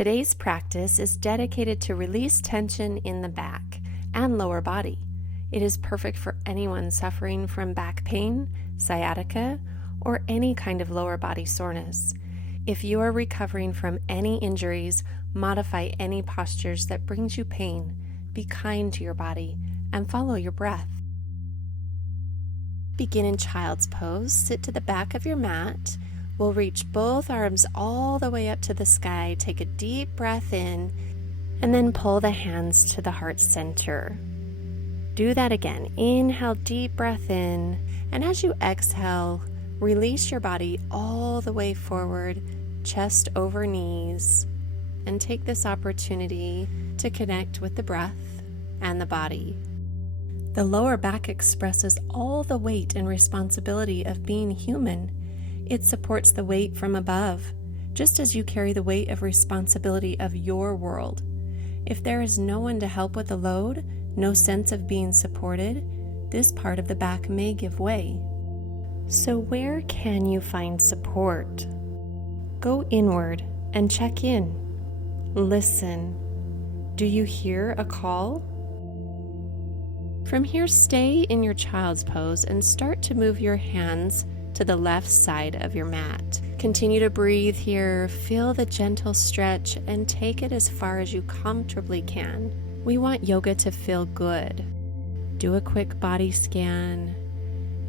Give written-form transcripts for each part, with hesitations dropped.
Today's practice is dedicated to release tension in the back and lower body. It is perfect for anyone suffering from back pain, sciatica, or any kind of lower body soreness. If you are recovering from any injuries, modify any postures that brings you pain. Be kind to your body and follow your breath. Begin in child's pose. Sit to the back of your mat. We'll reach both arms all the way up to the sky. Take a deep breath in and then pull the hands to the heart center. Do that again. Inhale, deep breath in, and as you exhale, release your body all the way forward, chest over knees, and take this opportunity to connect with the breath and the body. The lower back expresses all the weight and responsibility of being human. It supports the weight from above, just as you carry the weight of responsibility of your world. If there is no one to help with the load, no sense of being supported, this part of the back may give way. So where can you find support? Go inward and check in. Listen. Do you hear a call? From here, stay in your child's pose and start to move your hands to the left side of your mat. Continue to breathe here, feel the gentle stretch, and take it as far as you comfortably can. We want yoga to feel good. Do a quick body scan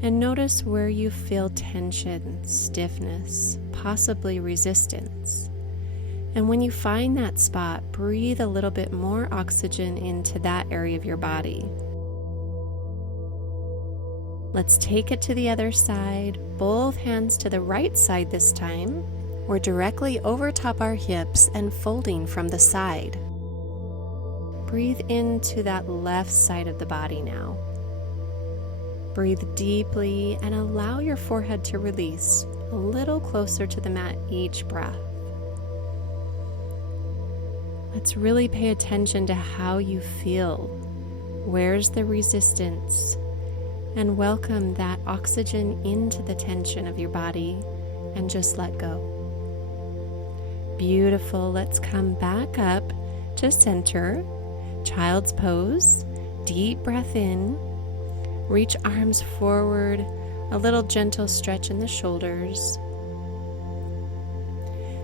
and notice where you feel tension, stiffness, possibly resistance. And when you find that spot, breathe a little bit more oxygen into that area of your body. Let's take it to the other side, both hands to the right side this time. We're directly over top our hips and folding from the side. Breathe into that left side of the body now. Breathe deeply and allow your forehead to release a little closer to the mat each breath. Let's really pay attention to how you feel. Where's the resistance? And welcome that oxygen into the tension of your body and just let go. Beautiful. Let's come back up to center. Child's pose. Deep breath in. Reach arms forward. A little gentle stretch in the shoulders.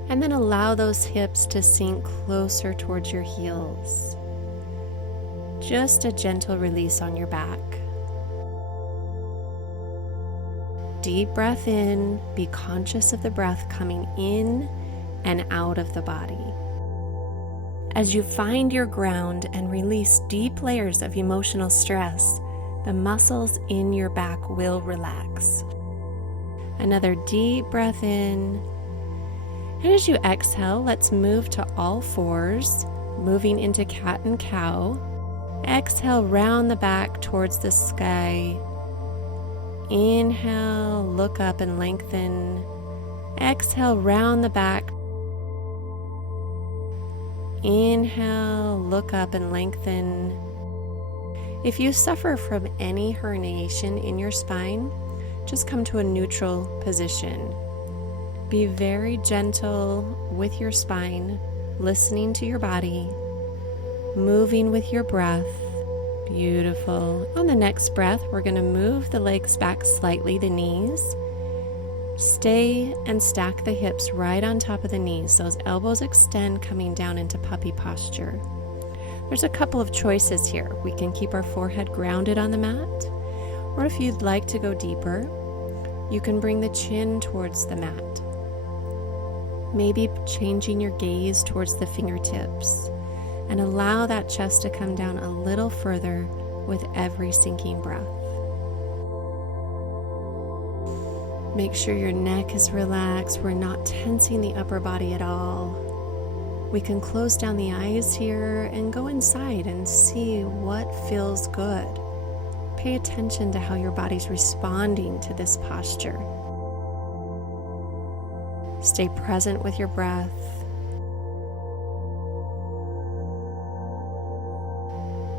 And then allow those hips to sink closer towards your heels. Just a gentle release on your back. Deep breath in, be conscious of the breath coming in and out of the body. As you find your ground and release deep layers of emotional stress, the muscles in your back will relax. Another deep breath in. And as you exhale, let's move to all fours, moving into cat and cow. Exhale, round the back towards the sky. Inhale, look up and lengthen. Exhale, round the back. Inhale, look up and lengthen. If you suffer from any herniation in your spine, just come to a neutral position. Be very gentle with your spine, listening to your body, moving with your breath. Beautiful. On the next breath, we're going to move the legs back slightly, the knees. Stay and stack the hips right on top of the knees. Those elbows extend, coming down into puppy posture. There's a couple of choices here. We can keep our forehead grounded on the mat, or if you'd like to go deeper, you can bring the chin towards the mat. Maybe changing your gaze towards the fingertips. And allow that chest to come down a little further with every sinking breath. Make sure your neck is relaxed. We're not tensing the upper body at all. We can close down the eyes here and go inside and see what feels good. Pay attention to how your body's responding to this posture. Stay present with your breath.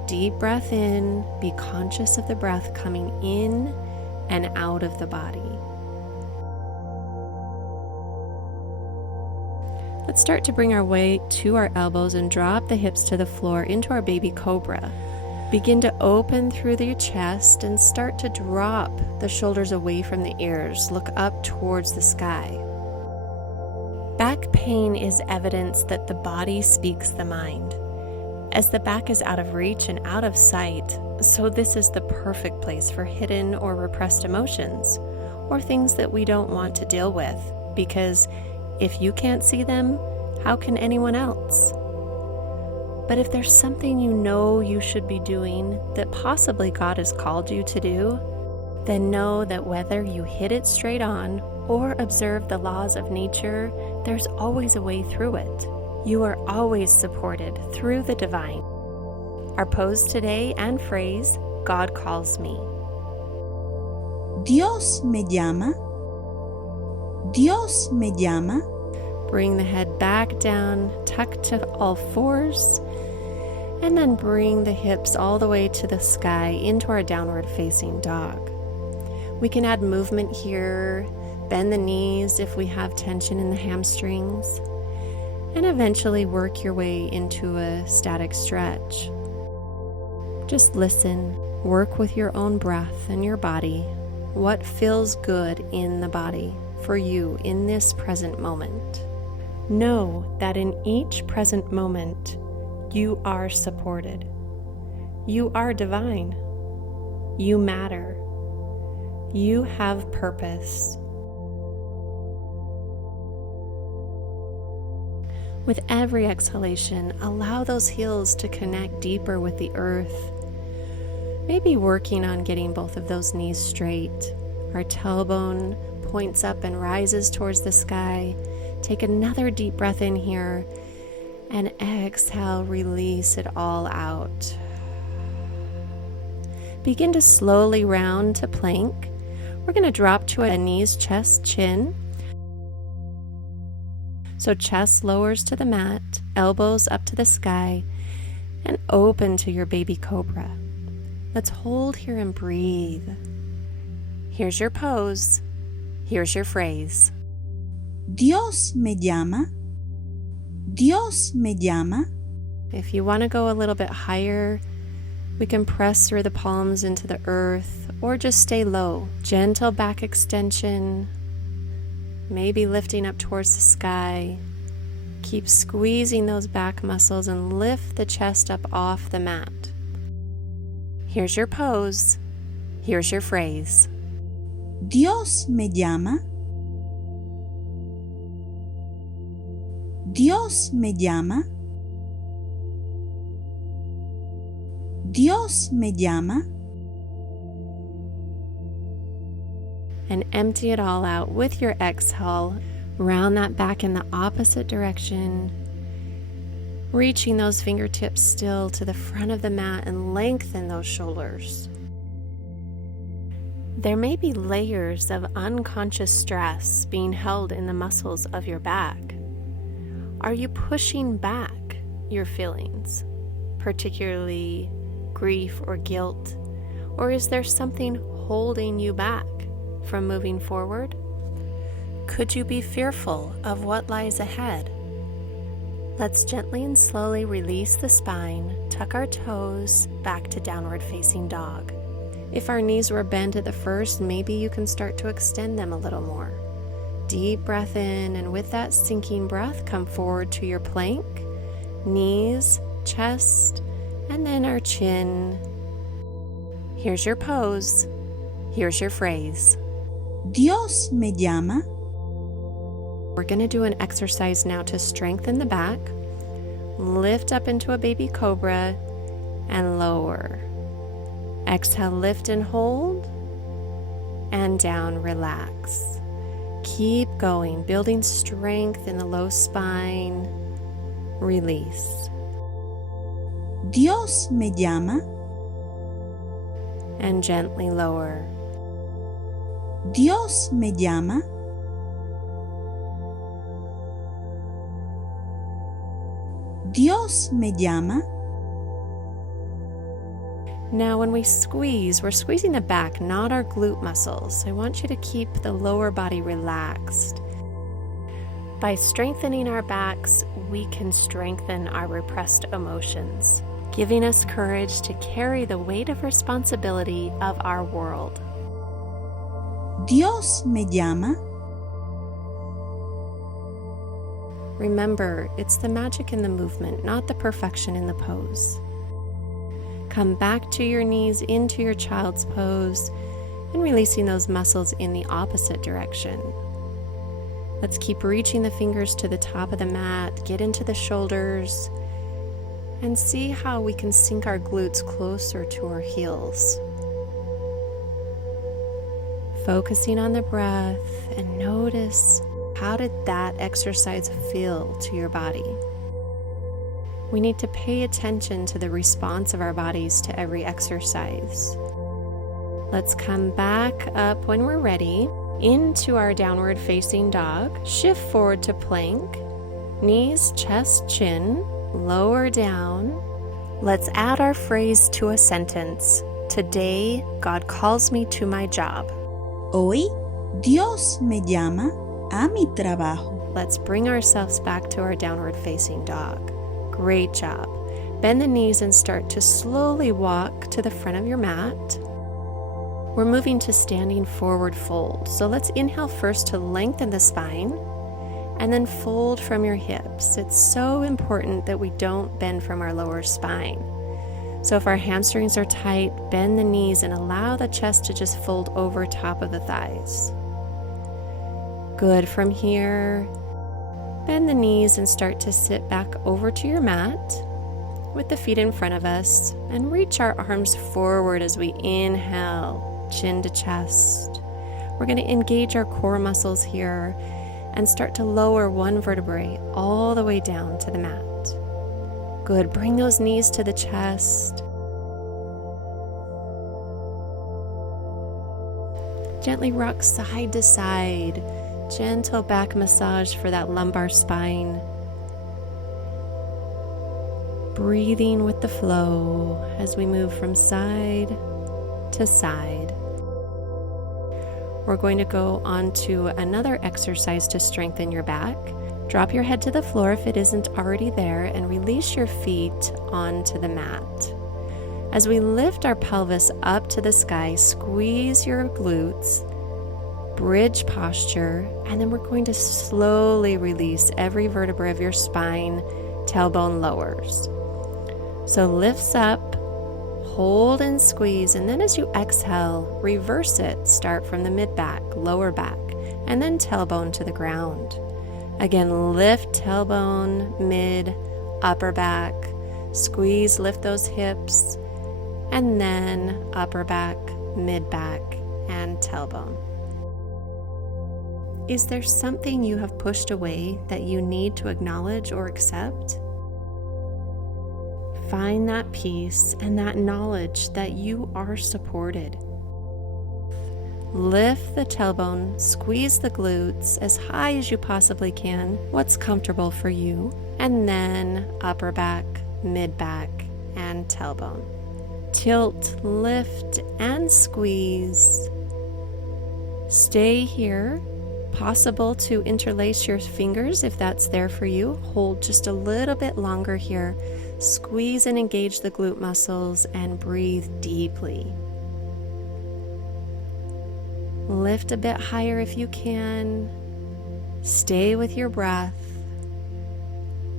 Deep breath in, be conscious of the breath coming in and out of the body. Let's start to bring our weight to our elbows and drop the hips to the floor into our baby cobra. Begin to open through your chest and start to drop the shoulders away from the ears. Look up towards the sky. Back pain is evidence that the body speaks the mind. As the back is out of reach and out of sight, so this is the perfect place for hidden or repressed emotions, or things that we don't want to deal with, because if you can't see them, how can anyone else? But if there's something you know you should be doing that possibly God has called you to do, then know that whether you hit it straight on or observe the laws of nature, there's always a way through it. You are always supported through the divine. Our pose today and phrase, God calls me. Dios me llama. Dios me llama. Bring the head back down, tuck to all fours, and then bring the hips all the way to the sky into our downward facing dog. We can add movement here, bend the knees if we have tension in the hamstrings, and eventually work your way into a static stretch. Just listen, work with your own breath and your body. What feels good in the body for you in this present moment? Know that in each present moment, you are supported. You are divine. You matter. You have purpose. With every exhalation, allow those heels to connect deeper with the earth. Maybe working on getting both of those knees straight. Our tailbone points up and rises towards the sky. Take another deep breath in here and exhale, release it all out. Begin to slowly round to plank. We're going to drop to a knees, chest, chin. So chest lowers to the mat, elbows up to the sky, and open to your baby cobra. Let's hold here and breathe. Here's your pose. Here's your phrase. Dios me llama. Dios me llama. If you want to go a little bit higher, we can press through the palms into the earth or just stay low. Gentle back extension, maybe lifting up towards the sky. Keep squeezing those back muscles and lift the chest up off the mat. Here's your pose. Here's your phrase. Dios me llama. Dios me llama. Dios me llama. And empty it all out with your exhale. Round that back in the opposite direction. Reaching those fingertips still to the front of the mat and lengthen those shoulders. There may be layers of unconscious stress being held in the muscles of your back. Are you pushing back your feelings, particularly grief or guilt? Or is there something holding you back from moving forward? Could you be fearful of what lies ahead? Let's gently and slowly release the spine, tuck our toes back to downward facing dog. If our knees were bent at the first, maybe you can start to extend them a little more. Deep breath in, and with that sinking breath, come forward to your plank, knees, chest, and then our chin. Here's your pose. Here's your phrase. Dios me llama. We're going to do an exercise now to strengthen the back. Lift up into a baby cobra and lower. Exhale, lift and hold, and down, relax. Keep going, building strength in the low spine. Release. Dios me llama. And gently lower. Dios me llama. Dios me llama. Now when we squeeze, we're squeezing the back, not our glute muscles. I want you to keep the lower body relaxed. By strengthening our backs, we can strengthen our repressed emotions, giving us courage to carry the weight of responsibility of our world. Dios me llama. Remember, it's the magic in the movement, not the perfection in the pose. Come back to your knees into your child's pose and releasing those muscles in the opposite direction. Let's keep reaching the fingers to the top of the mat, get into the shoulders, and see how we can sink our glutes closer to our heels. Focusing on the breath, and notice, how did that exercise feel to your body? We need to pay attention to the response of our bodies to every exercise. Let's come back up when we're ready into our downward facing dog. Shift forward to plank, knees, chest, chin, lower down. Let's add our phrase to a sentence. Today, God calls me to my job. Hoy, Dios me llama a mi trabajo. Let's bring ourselves back to our downward facing dog. Great job. Bend the knees and start to slowly walk to the front of your mat. We're moving to standing forward fold. So let's inhale first to lengthen the spine and then fold from your hips. It's so important that we don't bend from our lower spine. So if our hamstrings are tight, bend the knees and allow the chest to just fold over top of the thighs. Good. From here, bend the knees and start to sit back over to your mat with the feet in front of us and reach our arms forward as we inhale, chin to chest. We're going to engage our core muscles here and start to lower one vertebrae all the way down to the mat. Good. Bring those knees to the chest. Gently rock side to side. Gentle back massage for that lumbar spine. Breathing with the flow as we move from side to side. We're going to go on to another exercise to strengthen your back. Drop your head to the floor if it isn't already there and release your feet onto the mat. As we lift our pelvis up to the sky, squeeze your glutes, bridge posture, and then we're going to slowly release every vertebra of your spine, tailbone lowers. So lifts up, hold and squeeze, and then as you exhale, reverse it. Start from the mid-back, lower back, and then tailbone to the ground. Again, lift tailbone, mid, upper back, squeeze, lift those hips, and then upper back, mid back, and tailbone. Is there something you have pushed away that you need to acknowledge or accept? Find that peace and that knowledge that you are supported. Lift the tailbone, squeeze the glutes as high as you possibly can, what's comfortable for you, and then upper back, mid back, and tailbone. Tilt, lift, and squeeze. Stay here. Possible to interlace your fingers if that's there for you. Hold just a little bit longer here. Squeeze and engage the glute muscles and breathe deeply. Lift a bit higher if you can. Stay with your breath.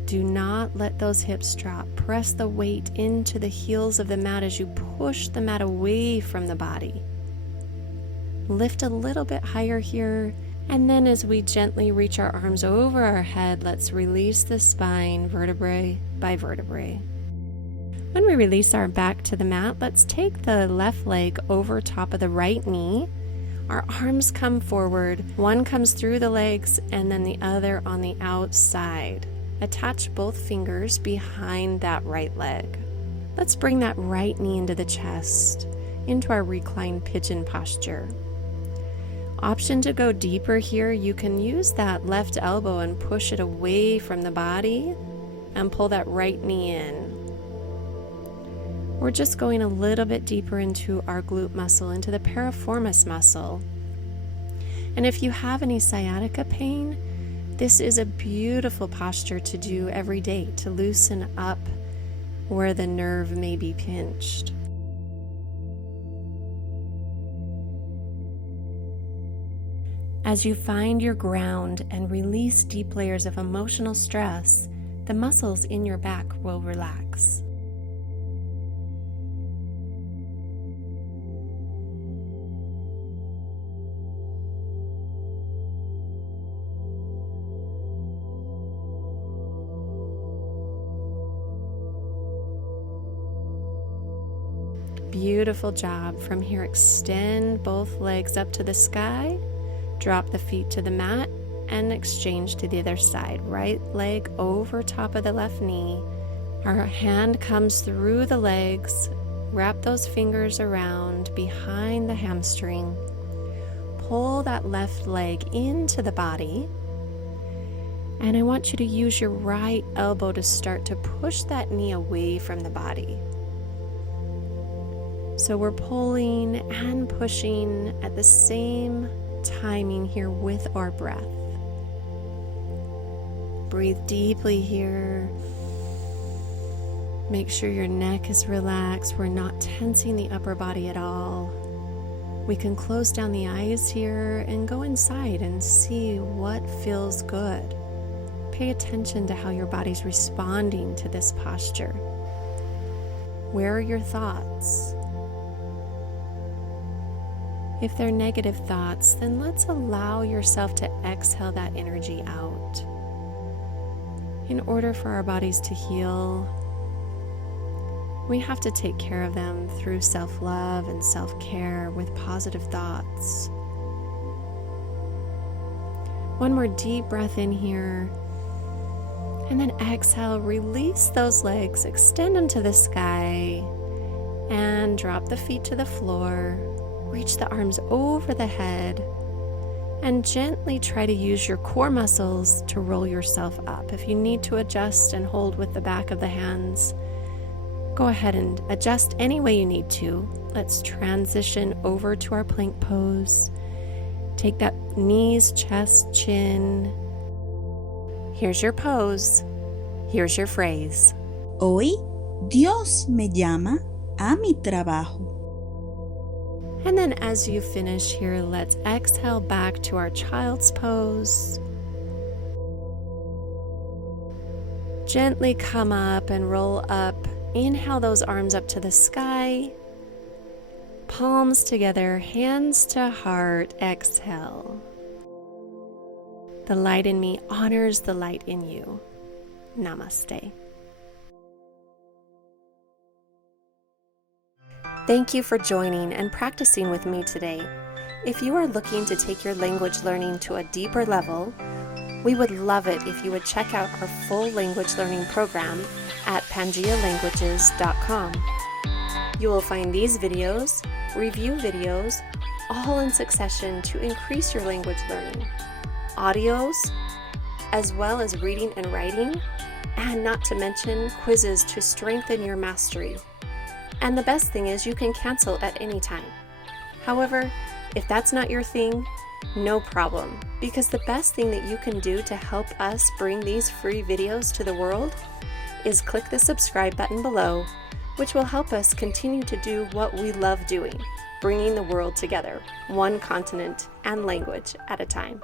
Do not let those hips drop. Press the weight into the heels of the mat as you push the mat away from the body. Lift a little bit higher here. And then as we gently reach our arms over our head, let's release the spine vertebrae by vertebrae. When we release our back to the mat, let's take the left leg over top of the right knee. Our arms come forward. One comes through the legs and then the other on the outside. Attach both fingers behind that right leg. Let's bring that right knee into the chest, into our reclined pigeon posture. Option to go deeper here, you can use that left elbow and push it away from the body and pull that right knee in. We're just going a little bit deeper into our glute muscle, into the piriformis muscle. And if you have any sciatica pain, This is a beautiful posture to do every day to loosen up where the nerve may be pinched. As you find your ground and release deep layers of emotional stress, the muscles in your back will relax. Beautiful job. From here, extend both legs up to the sky, drop the feet to the mat, and exchange to the other side. Right leg over top of the left knee. Our hand comes through the legs. Wrap those fingers around behind the hamstring. Pull that left leg into the body. And I want you to use your right elbow to start to push that knee away from the body. So we're pulling and pushing at the same timing here with our breath. Breathe deeply here. Make sure your neck is relaxed. We're not tensing the upper body at all. We can close down the eyes here and go inside and see what feels good. Pay attention to how your body's responding to this posture. Where are your thoughts? If they're negative thoughts, then let's allow yourself to exhale that energy out. In order for our bodies to heal, we have to take care of them through self-love and self-care with positive thoughts. One more deep breath in here. And then exhale, release those legs, extend them to the sky, and drop the feet to the floor. Reach the arms over the head and gently try to use your core muscles to roll yourself up. If you need to adjust and hold with the back of the hands, go ahead and adjust any way you need to. Let's transition over to our plank pose. Take that knees, chest, chin. Here's your pose. Here's your phrase. Hoy Dios me llama a mi trabajo. And then as you finish here, let's exhale back to our child's pose. Gently come up and roll up. Inhale those arms up to the sky. Palms together, hands to heart. Exhale. The light in me honors the light in you. Namaste. Thank you for joining and practicing with me today. If you are looking to take your language learning to a deeper level, we would love it if you would check out our full language learning program at PangeaLanguages.com. You will find these videos, review videos, all in succession to increase your language learning. Audios, as well as reading and writing, and not to mention quizzes to strengthen your mastery. And the best thing is you can cancel at any time. However, if that's not your thing, no problem, because the best thing that you can do to help us bring these free videos to the world is click the subscribe button below, which will help us continue to do what we love doing, bringing the world together, one continent and language at a time.